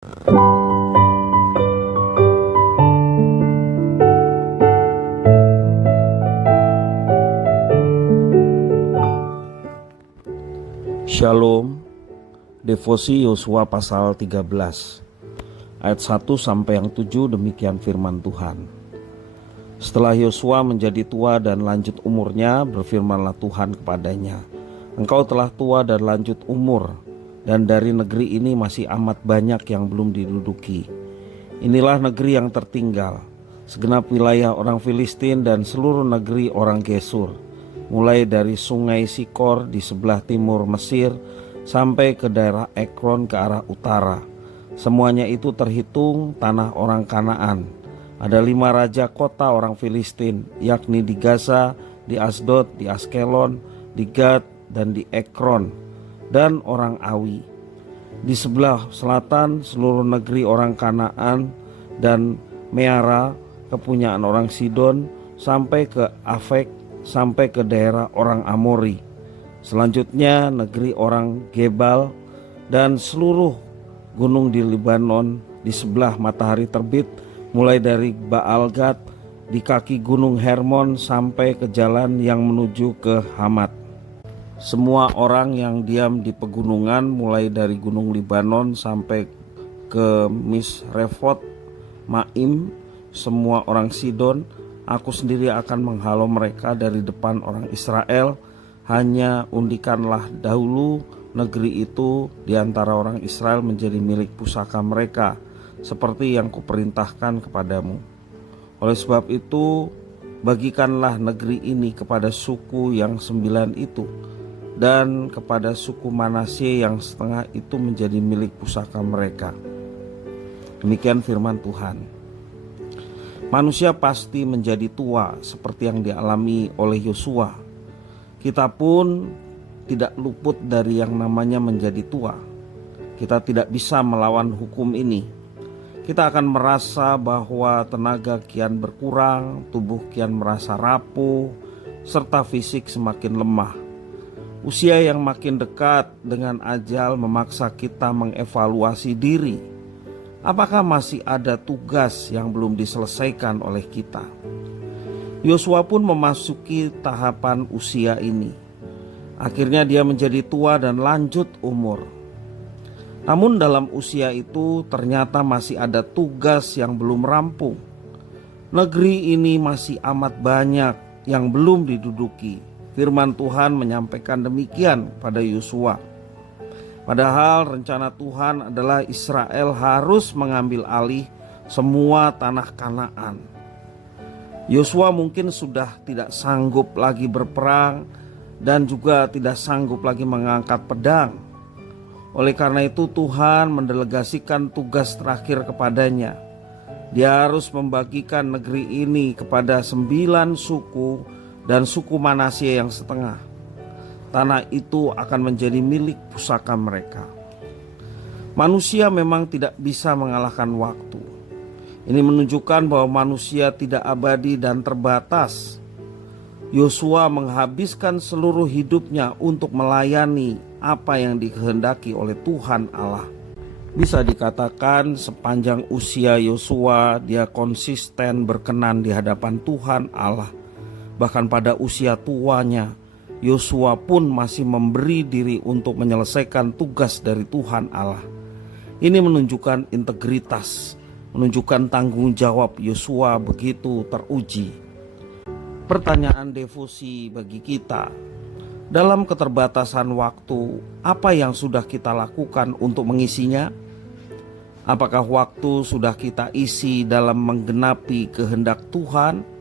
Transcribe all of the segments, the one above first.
Shalom. Devosi Yosua pasal 13 ayat 1 sampai yang 7, demikian firman Tuhan. Setelah Yosua menjadi tua dan lanjut umurnya, berfirmanlah Tuhan kepadanya, "Engkau telah tua dan lanjut umur, dan dari negeri ini masih amat banyak yang belum diduduki. Inilah negeri yang tertinggal, segenap wilayah orang Filistin dan seluruh negeri orang Gesur, mulai dari sungai Sikor di sebelah timur Mesir sampai ke daerah Ekron ke arah utara. Semuanya itu terhitung tanah orang Kanaan. Ada 5 raja kota orang Filistin, yakni di Gaza, di Asdod, di Askelon, di Gad, dan di Ekron, dan orang Awi. Di sebelah selatan seluruh negeri orang Kanaan dan Meara, kepunyaan orang Sidon, sampai ke Afek, sampai ke daerah orang Amori. Selanjutnya negeri orang Gebal dan seluruh gunung di Libanon di sebelah matahari terbit, mulai dari Baal Gad di kaki gunung Hermon sampai ke jalan yang menuju ke Hamat. Semua orang yang diam di pegunungan, mulai dari gunung Libanon sampai ke Misrefot Maim, semua orang Sidon, aku sendiri akan menghalau mereka dari depan orang Israel. Hanya undikanlah dahulu negeri itu di antara orang Israel menjadi milik pusaka mereka, seperti yang kuperintahkan kepadamu. Oleh sebab itu, bagikanlah negeri ini kepada suku yang 9 itu, dan kepada suku Manasye yang setengah itu menjadi milik pusaka mereka." Demikian firman Tuhan. Manusia pasti menjadi tua seperti yang dialami oleh Yosua. Kita pun tidak luput dari yang namanya menjadi tua. Kita tidak bisa melawan hukum ini. Kita akan merasa bahwa tenaga kian berkurang, tubuh kian merasa rapuh, serta fisik semakin lemah. Usia yang makin dekat dengan ajal memaksa kita mengevaluasi diri. Apakah masih ada tugas yang belum diselesaikan oleh kita? Yosua pun memasuki tahapan usia ini. Akhirnya dia menjadi tua dan lanjut umur. Namun dalam usia itu ternyata masih ada tugas yang belum rampung. Negeri ini masih amat banyak yang belum diduduki. Firman Tuhan menyampaikan demikian pada Yosua. Padahal rencana Tuhan adalah Israel harus mengambil alih semua tanah Kanaan. Yosua mungkin sudah tidak sanggup lagi berperang dan juga tidak sanggup lagi mengangkat pedang. Oleh karena itu Tuhan mendelegasikan tugas terakhir kepadanya. Dia harus membagikan negeri ini kepada 9 suku dan suku Manasye yang setengah. Tanah itu akan menjadi milik pusaka mereka. Manusia memang tidak bisa mengalahkan waktu. Ini menunjukkan bahwa manusia tidak abadi dan terbatas. Yosua menghabiskan seluruh hidupnya untuk melayani apa yang dikehendaki oleh Tuhan Allah. Bisa dikatakan sepanjang usia Yosua dia konsisten berkenan di hadapan Tuhan Allah. Bahkan pada usia tuanya, Yosua pun masih memberi diri untuk menyelesaikan tugas dari Tuhan Allah. Ini menunjukkan integritas, menunjukkan tanggung jawab Yosua begitu teruji. Pertanyaan devosi bagi kita, dalam keterbatasan waktu, apa yang sudah kita lakukan untuk mengisinya? Apakah waktu sudah kita isi dalam menggenapi kehendak Tuhan?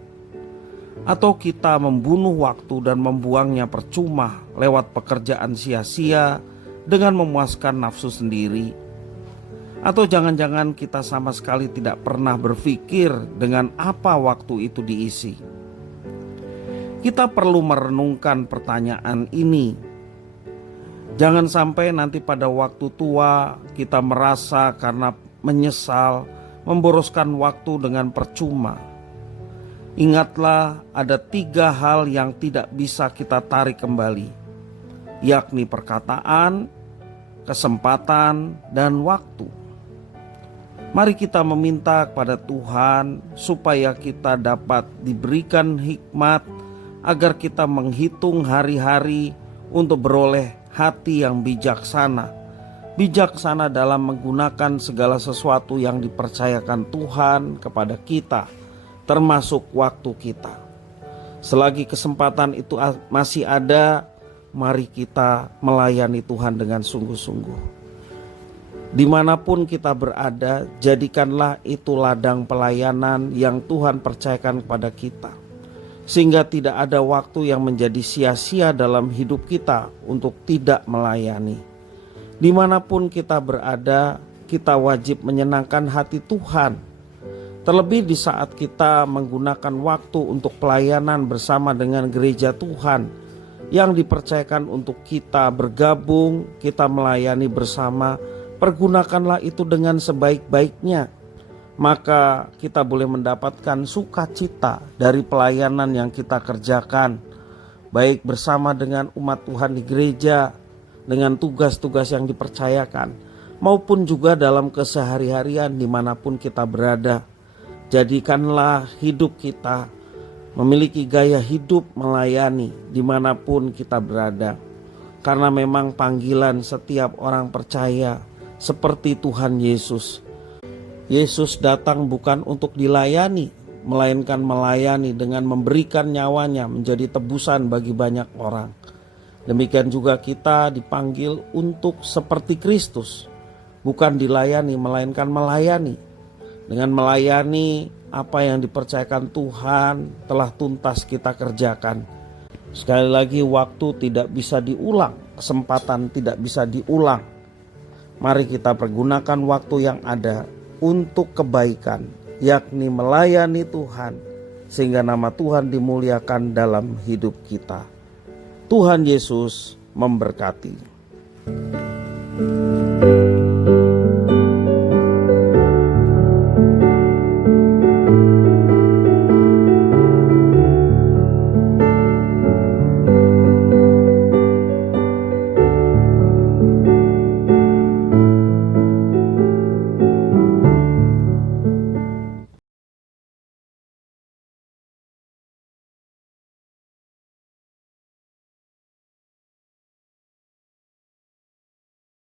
Atau kita membunuh waktu dan membuangnya percuma lewat pekerjaan sia-sia dengan memuaskan nafsu sendiri? Atau jangan-jangan kita sama sekali tidak pernah berpikir dengan apa waktu itu diisi? Kita perlu merenungkan pertanyaan ini. Jangan sampai nanti pada waktu tua kita merasa karena menyesal memboroskan waktu dengan percuma. Ingatlah, ada 3 hal yang tidak bisa kita tarik kembali, yakni perkataan, kesempatan, dan waktu. Mari kita meminta kepada Tuhan supaya kita dapat diberikan hikmat agar kita menghitung hari-hari untuk beroleh hati yang bijaksana. Bijaksana dalam menggunakan segala sesuatu yang dipercayakan Tuhan kepada kita, termasuk waktu kita. Selagi kesempatan itu masih ada, mari kita melayani Tuhan dengan sungguh-sungguh. Dimanapun kita berada, jadikanlah itu ladang pelayanan yang Tuhan percayakan kepada kita, sehingga tidak ada waktu yang menjadi sia-sia dalam hidup kita untuk tidak melayani. Dimanapun kita berada, kita wajib menyenangkan hati Tuhan. Terlebih di saat kita menggunakan waktu untuk pelayanan bersama dengan gereja Tuhan yang dipercayakan untuk kita bergabung, kita melayani bersama, pergunakanlah itu dengan sebaik-baiknya. Maka kita boleh mendapatkan sukacita dari pelayanan yang kita kerjakan, baik bersama dengan umat Tuhan di gereja, dengan tugas-tugas yang dipercayakan, maupun juga dalam kesehari-harian dimanapun kita berada. Jadikanlah hidup kita memiliki gaya hidup melayani dimanapun kita berada. Karena memang panggilan setiap orang percaya seperti Tuhan Yesus. Yesus datang bukan untuk dilayani, melainkan melayani dengan memberikan nyawanya menjadi tebusan bagi banyak orang. Demikian juga kita dipanggil untuk seperti Kristus, bukan dilayani melainkan melayani. Dengan melayani apa yang dipercayakan Tuhan telah tuntas kita kerjakan. Sekali lagi, waktu tidak bisa diulang, kesempatan tidak bisa diulang. Mari kita pergunakan waktu yang ada untuk kebaikan, yakni melayani Tuhan, sehingga nama Tuhan dimuliakan dalam hidup kita. Tuhan Yesus memberkati.